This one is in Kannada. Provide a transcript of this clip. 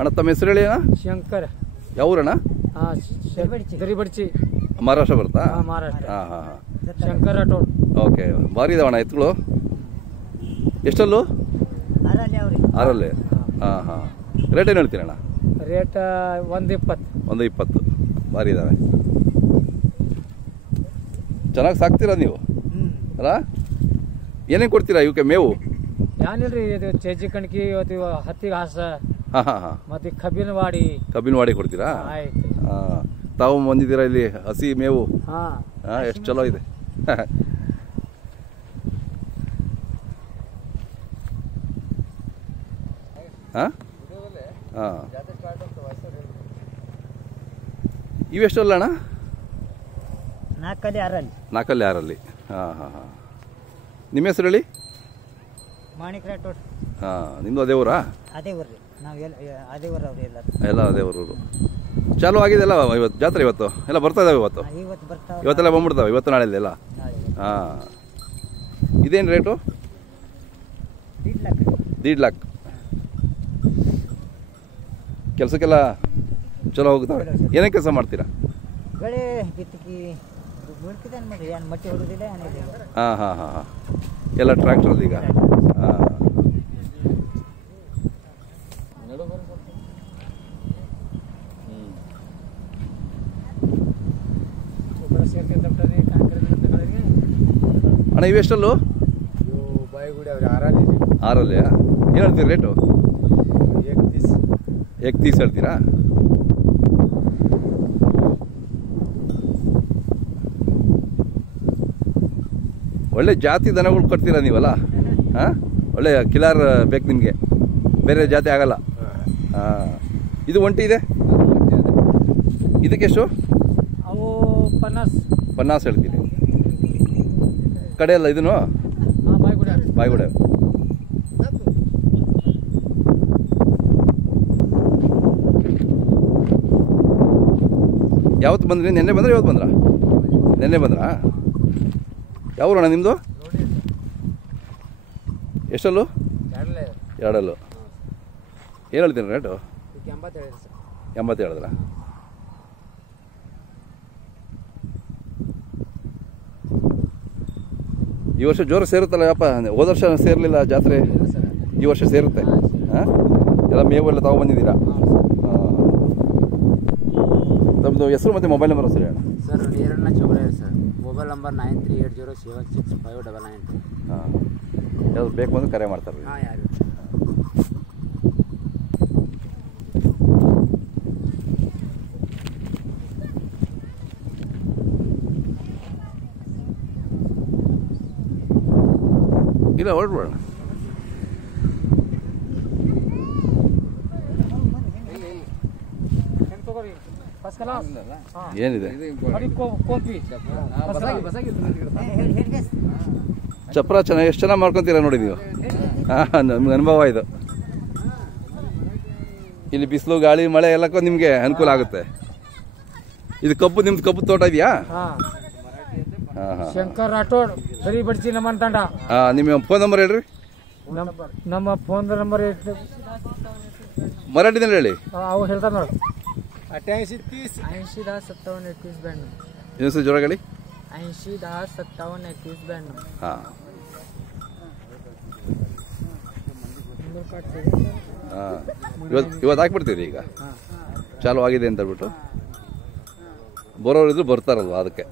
ಅಣ್ಣ ತಮ್ಮ ಹೆಸರು ಹೇಳಿ ಅಣ್ಣ. ಶಂಕರ್. ಯಾವೂರಣ್ಣ? ದರಿಬಡ್ಚಿ. ಮಹಾರಾಷ್ಟ್ರ ಬರುತ್ತಾ? ಮಹಾರಾಷ್ಟ್ರ. ಹಾಂ ಹಾಂ ಹಾಂ. ಶಂಕರ್ ರಾಠೋಡ್. ಓಕೆ, ಭಾರಿ ಇದಾವಣ್ಣ ಎತ್ತುಗಳು. ಎಷ್ಟಲ್ಲೂ? 6 ಹಾಂ ಹಾಂ. ರೇಟ್ ಏನು ಹೇಳ್ತೀರಣ್ಣ? ರೇಟ್ 120. 120. ಭಾರಿ ಇದ್ದಾವೆ. ಚೆನ್ನಾಗಿ ಸಾಕ್ತೀರಾ ನೀವು ಅಲ್ಲ? ಏನೇನು ಕೊಡ್ತೀರಾ ಇವಕ್ಕೆ ಮೇವು? ಏನಿಲ್ರಿ, ಇದು ಚೇಜಿ ಕಣ್ಕಿ, ಇವತ್ತು ಹತ್ತಿಗೆ ಹಾಸ. ಹಾಂ ಹಾಂ ಹಾಂ. ಮತ್ತೆ ಕಬ್ಬಿನವಾಡಿ. ಕಬ್ಬಿನವಾಡಿ ಕೊಡ್ತೀರಾ? ಆಯ್ತು. ಹಾಂ, ತಾವು ಬಂದಿದ್ದೀರಾ ಇಲ್ಲಿ ಹಸಿ ಮೇವು. ಹಾಂ ಹಾಂ, ಎಷ್ಟು ಚಲೋ ಇದೆ. ಹಾಂ ಹಾಂ. ಇವೆಷ್ಟಲ್ಲ ಅಣ್ಣ? 4 6 ಹಾಂ ಹಾಂ ಹಾಂ. ನಿಮ್ಮ ಹೆಸರು ಹೇಳಿ? ಮಾಣಿಕ್ ರಾಠೋಡ್. ಹಾಂ, ನಿಮ್ಮದು ಅದೇ ಊರಾ? ಅದೇ ಊರ್ರಿ, ನಾವು ಅದೇ ಊರವ್ರಿ ಎಲ್ಲ ಅದೇ ಊರವರು. ಚಾಲು ಆಗಿದೆ ಅಲ್ಲ ಇವತ್ತು ಜಾತ್ರೆ? ಇವತ್ತು ಎಲ್ಲ ಬರ್ತಾ ಇದಾವೆ. ಇವತ್ತೆಲ್ಲ ಬಂದ್ಬಿಡ್ತಾವೆ, ಇವತ್ತು ನಾಳೆ ಎಲ್ಲ. ಹಾಂ, ಇದೇನು ರೇಟು? 1.5 ಲಕ್ಷ. ಕೆಲಸಕ್ಕೆಲ್ಲ ಚಲೋ ಹೋಗ್ತಾವೆ. ಏನೇ ಕೆಲಸ ಮಾಡ್ತೀರಾ? ಗಳೆ ಬಿತ್ತಿಗೆ ಮಟ್ಟಿ ಹೊಡೆದಿಲ್ಲ. ಹಾಂ ಹಾಂ ಹಾಂ ಹಾಂ. ಎಲ್ಲ ಟ್ರ್ಯಾಕ್ಟರ್ ಈಗ. ಹಾಂ. ಅಣ್ಣ ಇವೆಷ್ಟಲ್ಲೂ? 6 ಏನು ಹೇಳ್ತೀರಿ ರೇಟು? 31 ಹೇಳ್ತೀರಾ? ಒಳ್ಳೆ ಜಾತಿ ದನಗಳು ಕೊಡ್ತೀರಾ ನೀವಲ್ಲ? ಹಾಂ, ಒಳ್ಳೆ ಕಿಲಾರ್ ಬೇಕು ನಿಮಗೆ, ಬೇರೆ ಜಾತಿ ಆಗಲ್ಲ. ಹಾಂ, ಇದು ಒಂಟಿ ಇದೆ. ಇದಕ್ಕೆಷ್ಟು? ಅವು 50 ಹೇಳ್ತೀನಿ. ಕಡೆ ಅಲ್ಲ ಇದನ್ನು? ಬಾಯ್ಗುಡ. ಯಾವತ್ತು ಬಂದ್ರಿ? ನೆನ್ನೆ ಬಂದ್ರೆ ಇವತ್ತು ಬಂದ್ರಾ? ನೆನ್ನೆ ಬಂದ್ರಾ? ಯಾವ ಅಣ್ಣ ನಿಮ್ಮದು? ಎಷ್ಟಲ್ಲೂ? 2. ಏನು ಹೇಳ್ತೀನಿ ರೇಟು? 80 ಹೇಳಿದ್ರ? ಈ ವರ್ಷ ಜೋರು ಸೇರುತ್ತಲ್ಲ ಯಪ್ಪ? ಹೋದ ವರ್ಷ ಸೇರಲಿಲ್ಲ ಜಾತ್ರೆ, ಈ ವರ್ಷ ಸೇರುತ್ತೆ. ಹಾಂ, ಎಲ್ಲ ಮೇವೆಲ್ಲ ತಗೊಬಂದಿದ್ದೀರಾ? ತಮ್ಮದು ಹೆಸರು ಮತ್ತು ಮೊಬೈಲ್ ನಂಬರ್ ಸರಿ ಅಣ್ಣ? ಸರ್ ನೀರಣ್ಣ ಚೌಗಡೆ ಸರ್. Mobile number 9380765992. ಹಾಂ, ಯಾವ್ದು ಬೇಕು ಅಂದ್ರೆ ಕರೆ ಮಾಡ್ತಾರೆ. ಹಾಂ, ಯಾರು? ಇಲ್ಲ, ಹೊರಡ್ಬೇಡ. ಏನಿದೆ? ಚಪ್ರ ಚೆನ್ನಾಗಿ ಎಷ್ಟು ಚೆನ್ನಾಗಿ ಮಾಡ್ಕೊತೀರಾ ನೋಡಿ ನೀವು. ಹಾಂ, ನಮ್ಗೆ ಅನುಭವ ಇದು. ಇಲ್ಲಿ ಬಿಸಿಲು ಗಾಳಿ ಮಳೆ ಎಲ್ಲಕ್ಕೂ ನಿಮಗೆ ಅನುಕೂಲ ಆಗುತ್ತೆ. ಇದು ಕಬ್ಬು, ನಿಮ್ದು ಕಬ್ಬು ತೋಟ ಇದೆಯಾ? ಹಾಂ ಹಾಂ. ಶಂಕರ್ ರಾಠೋಡ್, ದರಿಬಡ್ಚಿ ನಮ್ಮ ತಂಡ. ಹಾಂ, ನಿಮ್ಮ ಫೋನ್ ನಂಬರ್ ಹೇಳ್ರಿ. ನಮ್ಮ ಫೋನ್ ನಂಬರ್ ಮರಾಠಿನಲ್ಲಿ ಹೇಳಿ. ಅವು ಹೇಳ್ತಾರೆ ನೋಡಿ. 8010572192. ಇನ್ನೊಂದ್ಸರಿ ಜೋರ ಹೇಳಿ. 8010572192. ಹಾಂ ಹಾಂ. ಇವತ್ತು ಹಾಕ್ಬಿಡ್ತೀರಿ ಈಗ? ಚಾಲು ಆಗಿದೆ ಅಂತ ಹೇಳ್ಬಿಟ್ಟು ಬರೋರು ಇದ್ರು ಬರ್ತಾರಲ್ವ, ಅದಕ್ಕೆ.